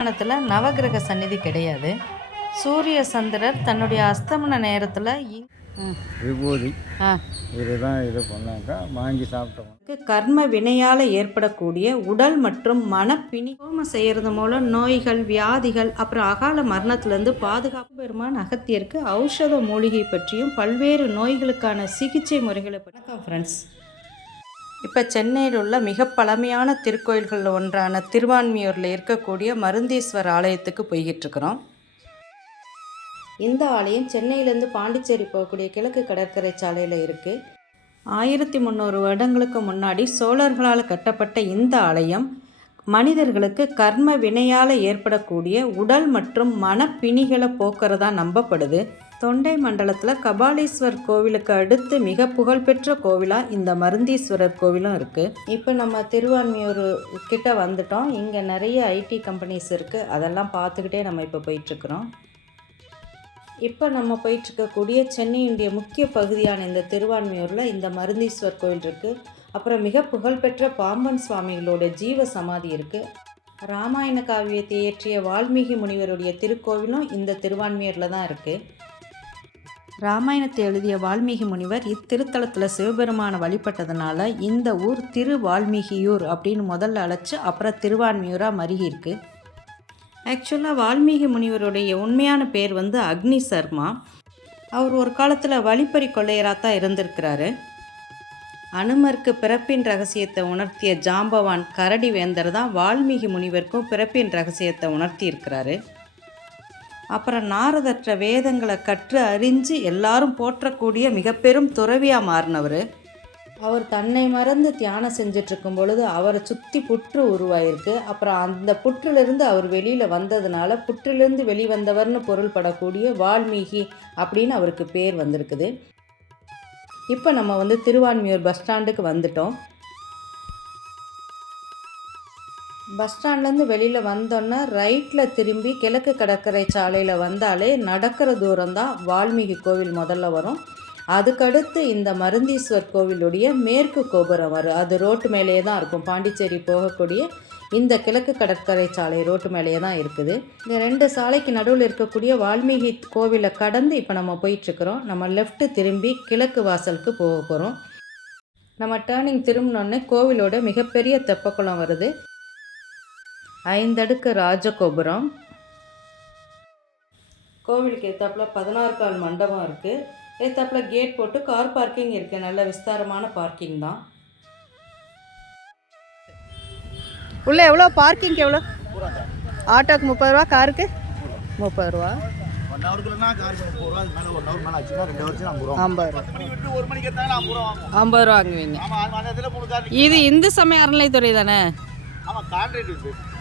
வானத்தில் நவகிரக சந்நிதி கிடையாது. சூரிய சந்திரர் தன்னுடைய அஸ்தமன நேரத்தில் விபூதி இதுதான் இது பண்ணாக்கா வாங்கி சாப்பிட்டோம். கர்ம வினையால் ஏற்படக்கூடிய உடல் மற்றும் மனப்பிணி ஹோமம் செய்கிறது மூலம் நோய்கள், வியாதிகள், அப்புறம் அகால மரணத்திலேருந்து பாதுகாப்பு. பெருமான் அகத்தியருக்கு ஔஷத மூலிகை பற்றியும் பல்வேறு நோய்களுக்கான சிகிச்சை முறைகளை பற்றி. வணக்கம் ஃப்ரெண்ட்ஸ். இப்போ சென்னையில் உள்ள மிக பழமையான திருக்கோயில்களில் ஒன்றான திருவான்மியூரில் இருக்கக்கூடிய மருந்தீஸ்வர் ஆலயத்துக்கு போய்கிட்டு இருக்கிறோம். இந்த ஆலயம் சென்னையிலேருந்து பாண்டிச்சேரி போகக்கூடிய கிழக்கு கடற்கரை சாலையில் இருக்குது. 1300 வருடங்களுக்கு முன்னாடி சோழர்களால் கட்டப்பட்ட இந்த ஆலயம் மனிதர்களுக்கு கர்ம வினையால் ஏற்படக்கூடிய உடல் மற்றும் மனப்பிணிகளை போக்குறதா நம்பப்படுது. தொண்டை மண்டலத்தில் கபாலீஸ்வர் கோவிலுக்கு அடுத்து மிக புகழ்பெற்ற கோவிலாக இந்த மருந்தீஸ்வரர் கோவிலும் இருக்குது. இப்போ நம்ம திருவான்மியூர் கிட்ட வந்துட்டோம். இங்கே நிறைய ஐடி கம்பெனிஸ் இருக்குது. அதெல்லாம் பார்த்துக்கிட்டே நம்ம இப்போ போயிட்டுருக்குறோம். இப்போ நம்ம போயிட்டுருக்கக்கூடிய சென்னையினுடைய முக்கிய பகுதியான இந்த திருவான்மியூரில் இந்த மருந்தீஸ்வர் கோவில் இருக்குது. அப்புறம் மிக புகழ்பெற்ற பாம்பன் சுவாமிகளோட ஜீவ சமாதி இருக்குது. ராமாயண காவியத்தை இயற்றிய வால்மீகி முனிவருடைய திருக்கோவிலும் இந்த திருவான்மியூரில் தான் இருக்குது. ராமாயணத்தை எழுதிய வால்மீகி முனிவர் இத்திருத்தலத்தில் சிவபெருமானை வழிபட்டதுனால இந்த ஊர் திருவால்மீகியூர் அப்படின்னு முதல்ல அழைச்சி அப்புறம் திருவான்மியூராக மருகியிருக்கு. ஆக்சுவலாக வால்மீகி முனிவருடைய உண்மையான பேர் அக்னி சர்மா. அவர் ஒரு காலத்தில் வழிப்பறி கொள்ளையராக தான் இருந்திருக்கிறாரு. அனுமருக்கு பிறப்பின் ரகசியத்தை உணர்த்திய ஜாம்பவான் கரடி வேந்தர் தான் வால்மீகி முனிவருக்கும் பிறப்பின் ரகசியத்தை உணர்த்தி இருக்கிறாரு. அப்புறம் நாரதற்ற வேதங்களை கற்று அறிஞ்சு எல்லாரும் போற்றக்கூடிய மிக பெரும் துறவியாக மாறினவர். அவர் தன்னை மறந்து தியானம் செஞ்சிட்ருக்கும் பொழுது அவரை சுற்றி புற்று உருவாயிருக்கு. அப்புறம் அந்த புற்றிலிருந்து அவர் வெளியில் வந்ததுனால புற்றிலிருந்து வெளிவந்தவர்னு பொருள்படக்கூடிய வால்மீகி அப்படின்னு அவருக்கு பேர் வந்திருக்குது. இப்போ நம்ம திருவான்மியூர் பஸ் ஸ்டாண்டுக்கு வந்துட்டோம். பஸ் ஸ்டாண்ட்லேருந்து வெளியில் வந்தோன்னே ரைட்டில் திரும்பி கிழக்கு கடற்கரை சாலையில் வந்தாலே நடக்கிற தூரம்தான் வால்மீகி கோவில் முதல்ல வரும். அதுக்கடுத்து இந்த மருந்தீஸ்வர் கோவிலுடைய மேற்கு கோபுரம் வரும். அது ரோட்டு மேலேயே தான் இருக்கும். பாண்டிச்சேரி போகக்கூடிய இந்த கிழக்கு கடற்கரை சாலை ரோட்டு மேலேயே தான் இருக்குது. இந்த 2 சாலைக்கு நடுவில் இருக்கக்கூடிய வால்மீகி கோவிலை கடந்து இப்போ நம்ம போயிட்டுருக்குறோம். நம்ம லெஃப்ட்டு திரும்பி கிழக்கு வாசலுக்கு போக போகிறோம். நம்ம டேர்னிங் திரும்பினோடனே கோவிலோட மிகப்பெரிய தெப்பக்குளம் வருது. 5 அடுக்கு ராஜகோபுரம். கோவிலுக்கு ஏத்தாப்புல 16 கால் மண்டபம் இருக்குது. ஏத்தாப்புல கேட் போட்டு கார் பார்க்கிங் இருக்குது. நல்ல விஸ்தாரமான பார்க்கிங் தான். உள்ள எவ்வளோ பார்க்கிங்? எவ்வளோ? ஆட்டோக்கு 30 ரூபா, காருக்கு 30 ரூபா. 50 ரூபா வாங்குவீங்க. இது இந்து சமய அறநிலைத்துறை தானே?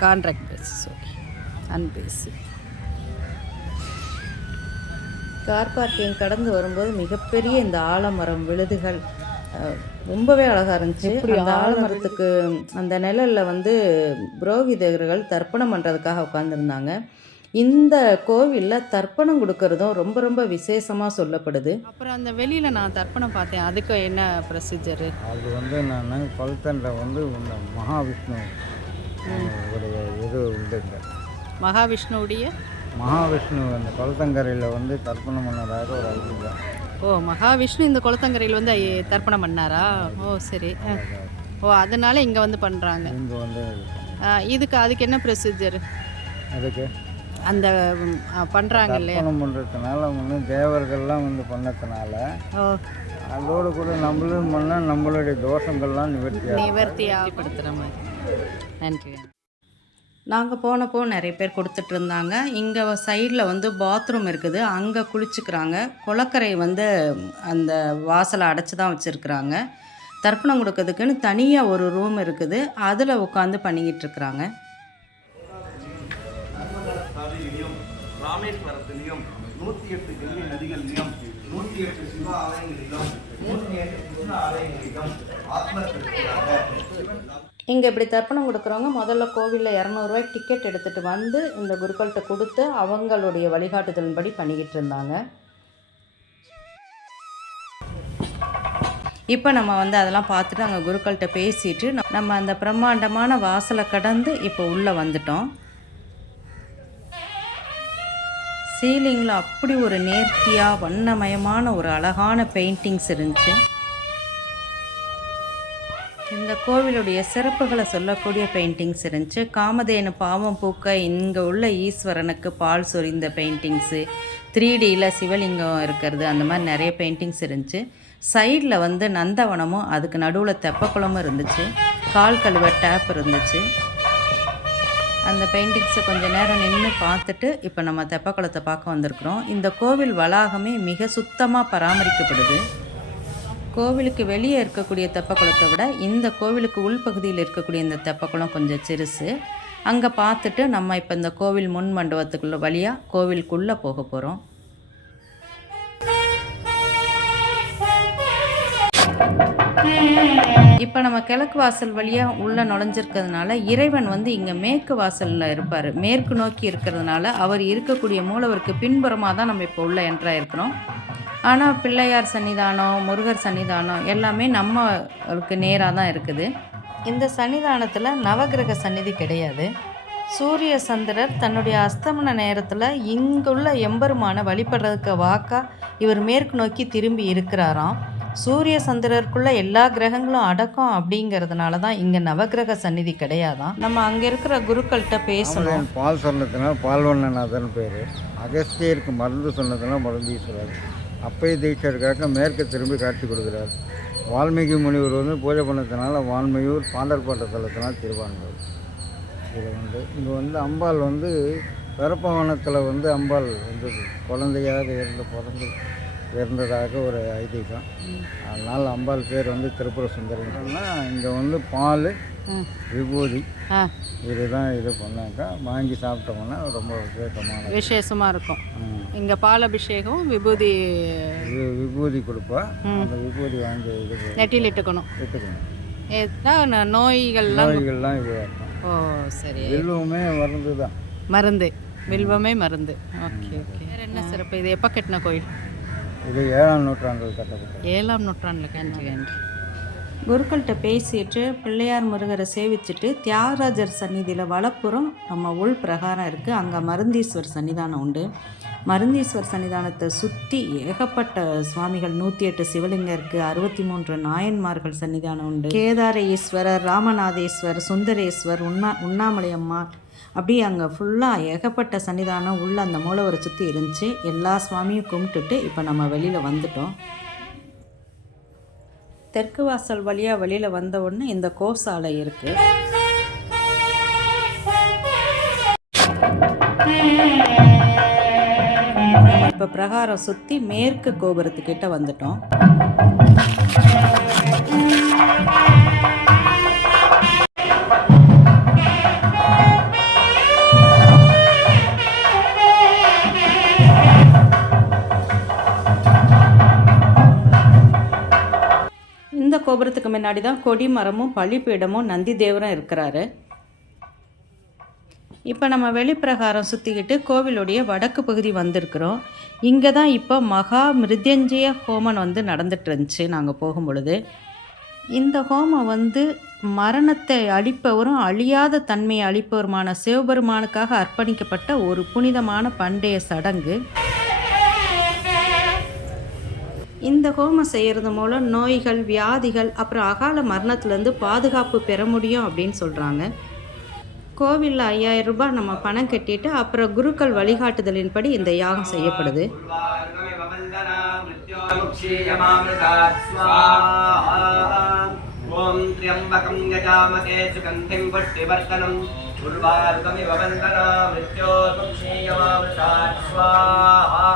Contract basis. ஓகே, அன்பேசி. கார் பார்க்கிங் கடந்து வரும்போது மிகப்பெரிய இந்த ஆலமரம் விழுதுகள் ரொம்பவே அழகாக இருந்துச்சு. அந்த ஆலமரத்துக்கு அந்த நிழலில் புரோகிதர்கள் தர்ப்பணம் பண்ணுறதுக்காக உட்காந்துருந்தாங்க. இந்த கோவிலில் தர்ப்பணம் கொடுக்கறதும் ரொம்ப ரொம்ப விசேஷமாக சொல்லப்படுது. அப்புறம் அந்த வெளியில் நான் தர்ப்பணம் பார்த்தேன். அதுக்கு என்ன ப்ரொசீஜரு? அது நான் குளத்தண்டில் மகாவிஷ்ணு உடைய இது உண்டுங்க. மகாவிஷ்ணு அந்த குளத்தங்கரையில் தர்ப்பணம் பண்ணதாக ஒரு ஐதீகம். ஓ, மகாவிஷ்ணு இந்த குளத்தங்கரையில் தர்ப்பணம் பண்ணாரா? ஓ சரி. ஓ, அதனால இங்கே பண்ணுறாங்க. இங்கே அதுக்கு என்ன ப்ரொசீஜர்? அதுக்கு அந்த பண்ணுறாங்க இல்லையா? தர்ப்பணம் பண்ணுறதுனால தேவர்கள்லாம் பண்ணதுனால அதோடு கூட நம்மளும் பண்ணால் நம்மளுடைய தோஷங்கள்லாம் நிவர்த்தியாகப்படுத்துகிற மாதிரி. நன்றி. நாங்கள் போனப்போ நிறைய பேர் கொடுத்துட்டு இருந்தாங்க. இங்கே சைடில் பாத்ரூம் இருக்குது. அங்கே குளிச்சுக்கிறாங்க. குளக்கரை அந்த வாசலை அடைச்சி தான் வச்சுருக்குறாங்க. தர்ப்பணம் கொடுக்கறதுக்குன்னு தனியாக ஒரு ரூம் இருக்குது. அதில் உட்காந்து பண்ணிக்கிட்டு இருக்கிறாங்க. ராமேஸ்வரத்திலையும் 108 கங்கை நதிகளிலும் 108 சிவ ஆலயங்களிலும் 108 கிருஷ்ண ஆலயங்களிலும் இங்கே இப்படி தர்ப்பணம் கொடுக்குறவங்க முதல்ல கோவிலில் 200 ரூபாய்க்கு டிக்கெட் எடுத்துகிட்டு இந்த குருக்கள்கிட்ட கொடுத்து அவங்களுடைய வழிகாட்டுதலின்படி பண்ணிக்கிட்டு இருந்தாங்க. இப்போ நம்ம அதெல்லாம் பார்த்துட்டு அங்கே குருக்கள்கிட்ட பேசிட்டு நம்ம அந்த பிரம்மாண்டமான வாசலை கடந்து இப்போ உள்ளே வந்துட்டோம். சீலிங்கில் அப்படி ஒரு நேர்த்தியாக வண்ணமயமான ஒரு அழகான பெயிண்டிங்ஸ் இருந்துச்சு. இந்த கோவிலுடைய சிறப்புகளை சொல்லக்கூடிய பெயிண்டிங்ஸ் இருந்துச்சு. காமதேனு பாவம் பூக்க இங்கே உள்ள ஈஸ்வரனுக்கு பால் சொரிந்த பெயிண்டிங்ஸு, 3Dயில் சிவலிங்கம் இருக்கிறது, அந்த மாதிரி நிறைய பெயிண்டிங்ஸ் இருந்துச்சு. சைடில் வந்து நந்தவனமும் அதுக்கு நடுவில் தெப்பக்குளமும் இருந்துச்சு. கால் கழுவ டேப் இருந்துச்சு. அந்த பெயிண்டிங்ஸை கொஞ்சம் நேரம் நின்று பார்த்துட்டு இப்போ நம்ம தெப்பக்குளத்தை பார்க்க வந்திருக்கிறோம். இந்த கோவில் வளாகமே மிக சுத்தமாக பராமரிக்கப்படுது. கோவிலுக்கு வெளியே இருக்கக்கூடிய தெப்பக்குளத்தை விட இந்த கோவிலுக்கு உள்பகுதியில் இருக்கக்கூடிய இந்த தெப்பக்குளம் கொஞ்சம் சிறுசு. அங்கே பார்த்துட்டு நம்ம இப்போ இந்த கோவில் முன் மண்டபத்துக்குள்ள வழியாக கோவிலுக்குள்ளே போக போகிறோம். இப்போ நம்ம கிழக்கு வாசல் வழியாக உள்ளே நுழைஞ்சிருக்கிறதுனால இறைவன் வந்து இங்கே மேற்கு வாசலில் இருப்பார். மேற்கு நோக்கி இருக்கிறதுனால அவர் இருக்கக்கூடிய மூலவருக்கு பின்புறமாக தான் நம்ம இப்போ உள்ள என்ட்ராயிருக்கிறோம். ஆனால் பிள்ளையார் சன்னிதானம், முருகர் சன்னிதானம் எல்லாமே நம்மளுக்கு நேராக தான் இருக்குது. இந்த சன்னிதானத்தில் நவகிரக சந்நிதி கிடையாது. சூரிய சந்திரர் தன்னுடைய அஸ்தமன நேரத்தில் இங்குள்ள எம்பெருமான வழிபடுறதுக்கு வாக்கா இவர் மேற்கு நோக்கி திரும்பி இருக்கிறாராம். சூரிய சந்திரருக்குள்ள எல்லா கிரகங்களும் அடக்கம் அப்படிங்கிறதுனால தான் இங்கே நவகிரக சந்நிதி கிடையாதான். நம்ம அங்கே இருக்கிற குருக்கள்கிட்ட பேசணும். பால் சொன்னதுனா பால்வண்ணநாதன் பேர், அகஸ்தியருக்கு மருந்து சொன்னதுனா மருந்தீஸ்வரர், அப்பய தீட்சருக்காக மேற்கு திரும்பி காட்சி கொடுக்குறார். வால்மீகி முனிவர் வந்து பூஜை பண்ணதுனால வால்மையூர், பாண்டர்பாட்ட தலத்தினால் திருவான்மூர். இதில் வந்து இங்கே வந்து அம்பாள் வந்து பிறப்பவனத்தில் வந்து அம்பாள் வந்து குழந்தையாக இருந்ததாக ஒரு ஐதீகம். அதனால் அம்பாள் பேர் வந்து திரிபுர சுந்தரின்னா இங்கே வந்து பால், விபூதி இதுதான் இது பண்ணாக்கா வாங்கி சாப்பிட்டோம்னா ரொம்ப விசேஷமாக இருக்கும். இங்கே பால் அபிஷேகம், விபூதி கொடுப்பா. அந்த விபூதி வாங்கி இது நெட்டியில் இட்டுக்கணும். நோய்கள்லாம் இதுவாக இருக்கும். ஓ சரி. வில்வமே மருந்து தான். வில்வமே மருந்து. Okay okay. வேறு என்ன சிறப்பு? இது எப்போ கட்டின கோயில்? இது 7ஆம் நூற்றாண்டில் கட்டப்பட்டது. 7ஆம் நூற்றாண்டில் கண்டிப்பாக. குருக்கள்கிட்ட பேசிட்டு பிள்ளையார் முருகரை சேவிச்சுட்டு தியாகராஜர் சந்நிதியில் வலப்புறம் நம்ம உள் பிரகாரம் இருக்குது. அங்கே மருந்தீஸ்வர் சன்னிதானம் உண்டு. மருந்தீஸ்வர் சன்னிதானத்தை சுற்றி ஏகப்பட்ட சுவாமிகள், 108 சிவலிங்கம் இருக்குது, 63 நாயன்மார்கள் சன்னிதானம் உண்டு. கேதார ஈஸ்வரர், ராமநாதேஸ்வர், சுந்தரேஸ்வர், உண்ணாமலை அம்மா, அப்படியே அங்கே ஃபுல்லாக ஏகப்பட்ட சன்னிதானம் உள்ள அந்த மூலவரை சுற்றி இருந்துச்சு. எல்லா சுவாமியும் கும்பிட்டுட்டு இப்போ நம்ம வெளியில் வந்துட்டோம். தெற்கு வாசல் வழியாக வெளியில் வந்த உடனே இந்த கோசாலை இருக்குது. இப்போ பிரகாரம் சுற்றி மேற்கு கோபுரத்துக்கிட்ட வந்துட்டோம். இந்த கோபுரத்துக்கு முன்னாடி தான் கொடிமரமும் பள்ளிப்பீடமும் நந்தி தேவரும் இருக்கிறாரு. இப்போ நம்ம வெளிப்பிரகாரம் சுற்றிக்கிட்டு கோவிலுடைய வடக்கு பகுதி வந்திருக்கிறோம். இங்கே தான் இப்போ மகா மிருத்யஞ்சய ஹோமம் வந்து நடந்துட்டு இருந்துச்சு நாங்கள் போகும் பொழுது. இந்த ஹோமம் வந்து மரணத்தை அழிப்பவரும் அழியாத தன்மையை அழிப்பவருமான சிவபெருமானுக்காக அர்ப்பணிக்கப்பட்ட ஒரு புனிதமான பண்டைய சடங்கு. இந்த ஹோமம் செய்கிறது மூலம் நோய்கள், வியாதிகள், அப்புறம் அகால மரணத்துலேருந்து பாதுகாப்பு பெற முடியும் அப்படின்னு சொல்கிறாங்க. கோவிலில் 5000 ரூபாய் நம்ம பணம் கட்டிட்டு அப்புறம் குருக்கள் வழிகாட்டுதலின்படி இந்த யாகம் செய்யப்படுது. ஓம் த்ரியம்பகம் யஜாமகே சுகந்திம் புஷ்டிவர்தனம் உர்வாருகமிவ வந்தனா மிருத்யோர்முக்ஷீயமாம்ருதாத் ஸ்வாஹா.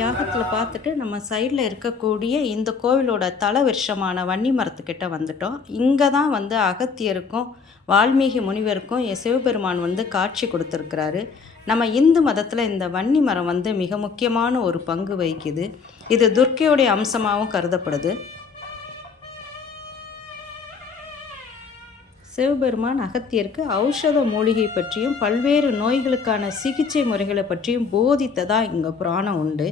யாகத்தில் பார்த்துட்டு நம்ம சைடில் இருக்கக்கூடிய இந்த கோவிலோட தல விருஷமான வன்னி மரத்துக்கிட்ட வந்துட்டோம். இங்கே தான் வந்து அகத்தியருக்கும் வால்மீகி முனிவருக்கும் சிவபெருமான் வந்து காட்சி கொடுத்துருக்கிறாரு. நம்ம இந்து மதத்தில் இந்த வன்னி மரம் வந்து மிக முக்கியமான ஒரு பங்கு வகிக்குது. இது துர்க்கையோடைய அம்சமாகவும் கருதப்படுது. சிவபெருமான் அகத்தியருக்கு ஔஷத மூலிகை பற்றியும் பல்வேறு நோய்களுக்கான சிகிச்சை முறைகளை பற்றியும் போதித்ததாக இங்கே புராணம் உண்டு.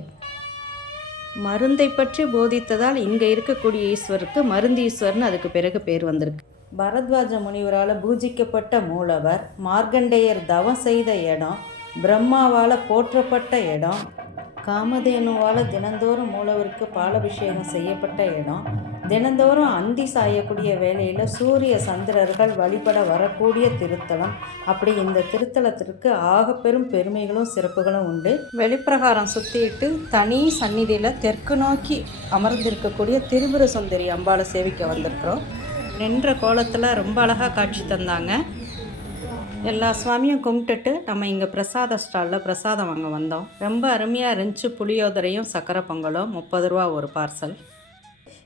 மருந்தை பற்றி போதித்ததால் இங்கே இருக்கக்கூடிய ஈஸ்வருக்கு மருந்தீஸ்வரன் அதுக்கு பிறகு பேர் வந்திருக்கு. பரத்வாஜ முனிவரால் பூஜிக்கப்பட்ட மூலவர், மார்க்கண்டேயர் தவம் செய்த இடம், பிரம்மாவால் போற்றப்பட்ட இடம், காமதேனுவால் தினந்தோறும் மூலவருக்கு பாலபிஷேகம் செய்யப்பட்ட இடம், தினந்தோறும் அந்தி சாயக்கூடிய வேளையில் சூரிய சந்திரர்கள் வழிபட வரக்கூடிய திருத்தலம். அப்படி இந்த திருத்தலத்திற்கு ஆகப்பெரும் பெருமைகளும் சிறப்புகளும் உண்டு. வெளிப்பிரகாரம் சுற்றிட்டு தனி சந்நிதியில் தெற்கு நோக்கி அமர்ந்திருக்கக்கூடிய திரிபுர சுந்தரி அம்பாளை சேவிக்க வந்திருக்கிறோம். நின்ற கோலத்தில் ரொம்ப அழகாக காட்சி தந்தாங்க. எல்லா சுவாமியும் கும்பிட்டுட்டு நம்ம இங்கே பிரசாத ஸ்டாலில் பிரசாதம் வாங்க வந்தோம். ரொம்ப அருமையாக இருந்துச்சு. புளியோதரையும் சக்கரை பொங்கலும் 30 ரூபா ஒரு பார்சல்.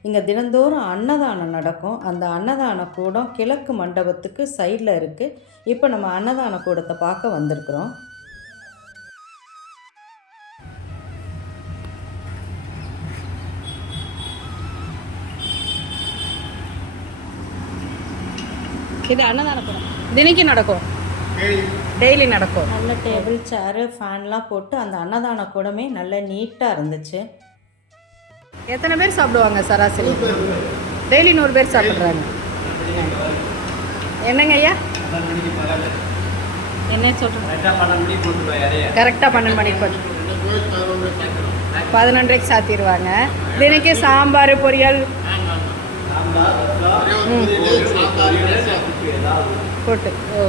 இங்கே தினந்தோறும் அன்னதானம் நடக்கும். அந்த அன்னதான கூடம் கிழக்கு மண்டபத்துக்கு சைடில் இருக்குது. இப்போ நம்ம அன்னதான கூடத்தை பார்க்க வந்திருக்கிறோம். இது அன்னதான கூடம் தினைக்கு நடக்கும், டெய்லி நடக்கும். நல்ல டேபிள் சேரு ஃபேன்லாம் போட்டு அந்த அன்னதான கூடமே நல்ல நீட்டாக இருந்துச்சு. எத்தனை பேர் சாப்பிடுவாங்க சராசரி? டெய்லி 100 பேர் சாப்பிட்றாங்க. என்னங்க ஐயா? என்ன சொல்கிறேன்? கரெக்டாக 12 மணிக்கு 11:30க்கு சாத்திடுவாங்க. தினைக்கு சாம்பார் பொரியல் போட்டு. ஓ,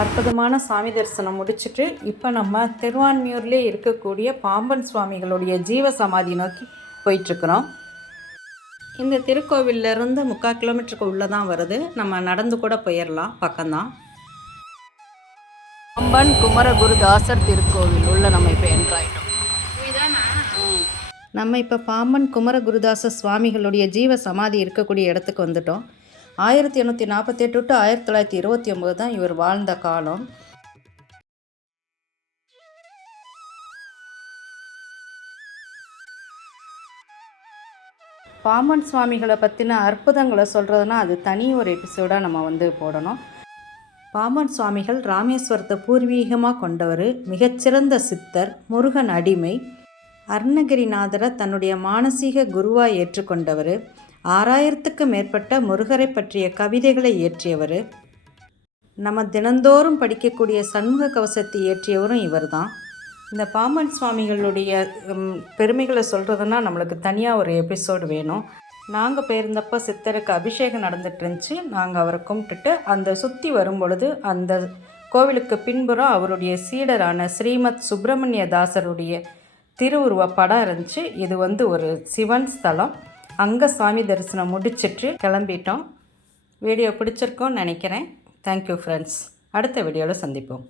அற்புதமான சாமி தரிசனம் முடிச்சுட்டு இப்போ நம்ம திருவான்மியூர்லேயே இருக்கக்கூடிய பாம்பன் சுவாமிகளுடைய ஜீவ சமாதி நோக்கி போயிட்டுருக்குறோம். இந்த திருக்கோவிலிருந்து 3/4 கிலோமீட்டருக்கு உள்ளே தான் வருது. நம்ம நடந்து கூட போயிடலாம், பக்கம்தான். பாம்பன் குமரகுருதாசர் திருக்கோவில் உள்ள நம்ம இப்போ என்ட்ராயிட்டோம். நம்ம இப்போ பாம்பன் குமரகுருதாச சுவாமிகளுடைய ஜீவ சமாதி இருக்கக்கூடிய இடத்துக்கு வந்துட்டோம். 1848 டு 1929 தான் இவர் வாழ்ந்த காலம். பாம்பன் சுவாமிகளை பற்றின அற்புதங்களை சொல்கிறதுனா அது தனி ஒரு எபிசோடாக நம்ம போடணும். பாம்பன் சுவாமிகள் ராமேஸ்வரத்தை பூர்வீகமாக கொண்டவர், மிகச்சிறந்த சித்தர், முருகன் அடிமை, அருணகிரிநாதரை தன்னுடைய மானசீக குருவாக ஏற்றுக்கொண்டவர், 6000க்கும் மேற்பட்ட முருகரை பற்றிய கவிதைகளை இயற்றியவர், நம்ம தினந்தோறும் படிக்கக்கூடிய சண்முக கவசத்தை இயற்றியவரும் இவர் தான். இந்த பாம்பன் சுவாமிகளுடைய பெருமைகளை சொல்கிறதுனா நம்மளுக்கு தனியாக ஒரு எபிசோடு வேணும். நாங்கள் போயிருந்தப்போ சித்தருக்கு அபிஷேகம் நடந்துட்டு இருந்துச்சு. நாங்கள் அவரை கும்பிட்டுட்டு அந்த சுற்றி வரும்பொழுது அந்த கோவிலுக்கு பின்புறம் அவருடைய சீடரான ஸ்ரீமத் சுப்பிரமணிய தாசருடைய திருவுருவ படம் இருந்துச்சு. இது ஒரு சிவன் ஸ்தலம். அங்கே சாமி தரிசனம் முடிச்சிட்டு கிளம்பிட்டோம். வீடியோ பிடிச்சிருக்கோன்னு நினைக்கிறேன். Thank you friends. அடுத்த வீடியோவில் சந்திப்போம்.